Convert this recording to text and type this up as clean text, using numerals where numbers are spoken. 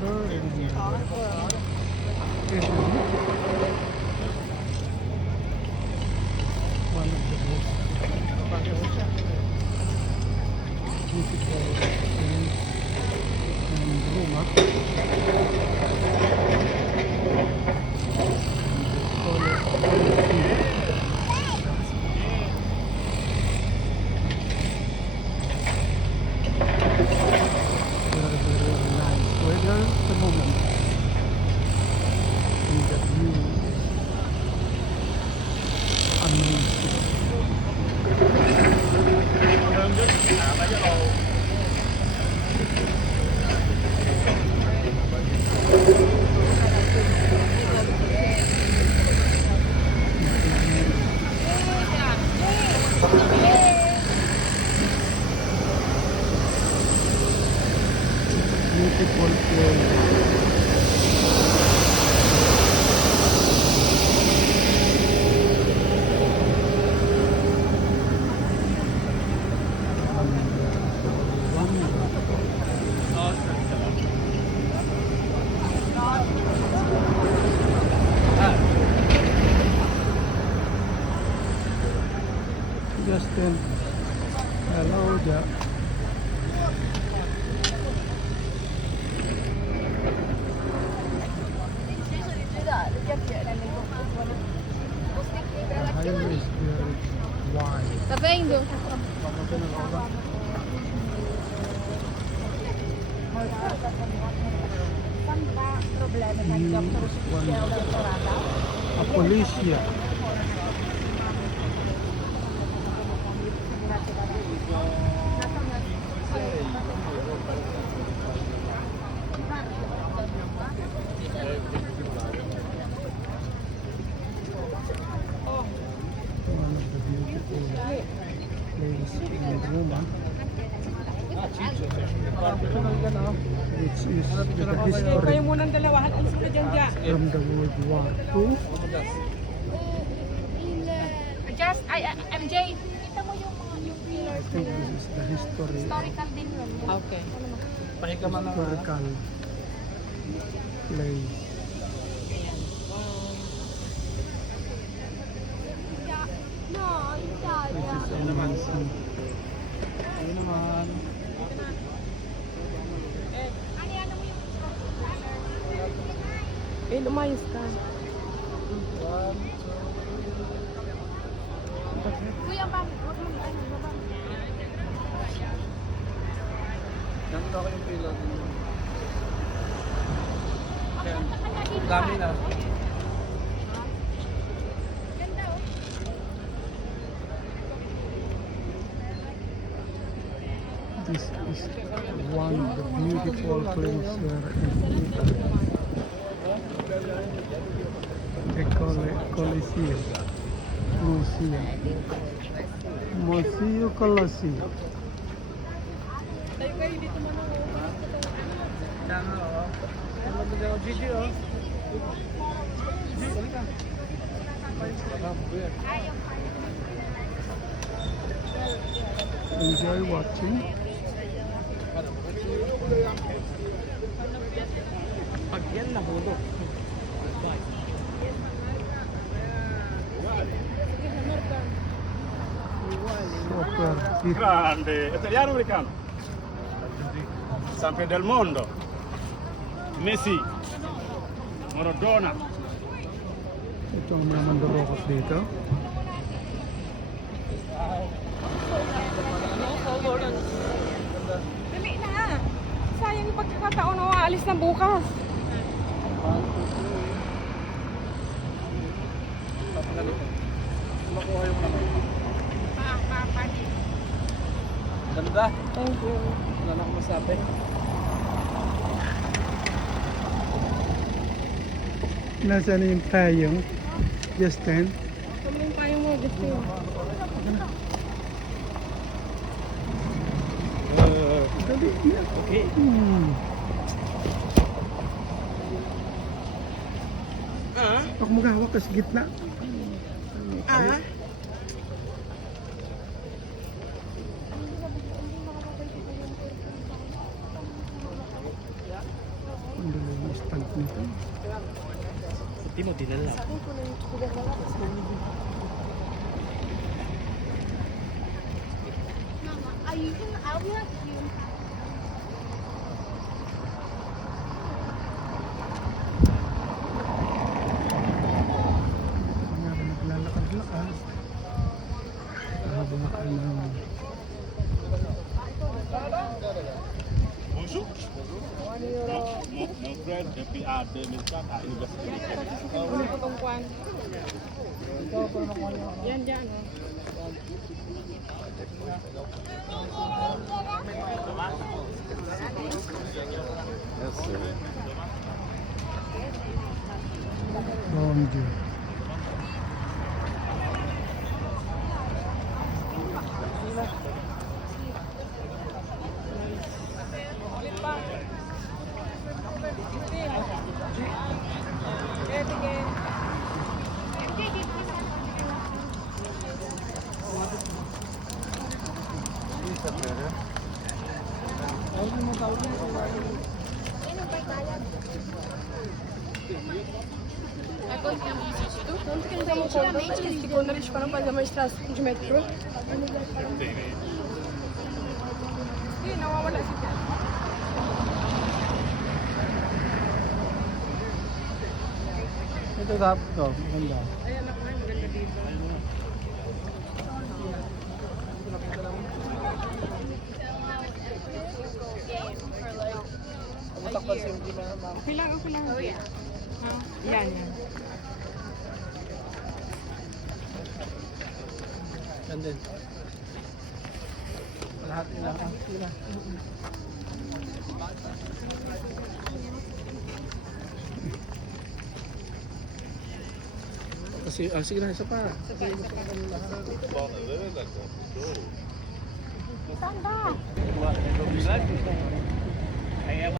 sure in here. One of the most beautiful things in Roma. Call it very nice weather at the moment, and the view amazing. Beautiful place. Justin, hello Jack. The highway is very wide. Tá vendo? A polícia. One of the beautiful places in Roma, which is the history from the World War II. Just, MJ, kita mo yung pillar I think this is the history of historical din yun. Okay. historical place. No, Which is amazing. Ayun naman. lumayos ka. Kuya, bakit? Huwag mo na, baba. Ganito ako yung pila. Ang dami na. Ganda, oh. This is one of the beautiful places here in Italy. They call it Colosseum. Museum. Museo Colosseum. Tayo kayo dito mo na, Yan na, oh. Ano ba daw, Gigi, oh? Gigi, balik ka. Enjoy watching. Pag yan nahulog. Super beautiful. Grande, italiano americano. Campione del mondo. Messi. Maradona. Ito ang mga mandurokot dito. Dali na. Sayang yung pagkakataon na aalis na bukas. Makuha yung naman. Ganda. Thank you. Wala na akong masabi. Nasaan yung payong? Justin? Kami yung payo mo, Justin. Dali na. Okay. Ako maghahawak ka sa gitna. On the nito. Hindi mo dinala. Mama, I'll be like you. Kanya naglalakad-lakad. Habang ako ng Bonjour. Mon frère, depuis à 2004 à l'université. Yan, yan. Bonjour. Antigamente, quando eles foram fazer uma estação de metrô, Ih, nawawala si Kat. Ito dapat to, maganda. Ayan ako nga, maganda dito. Okay lang, okay lang. Oh, yeah. Yan, yan. Yan din. Lahat nila. Sila. Kasi, sige na, isa pa. Tanda.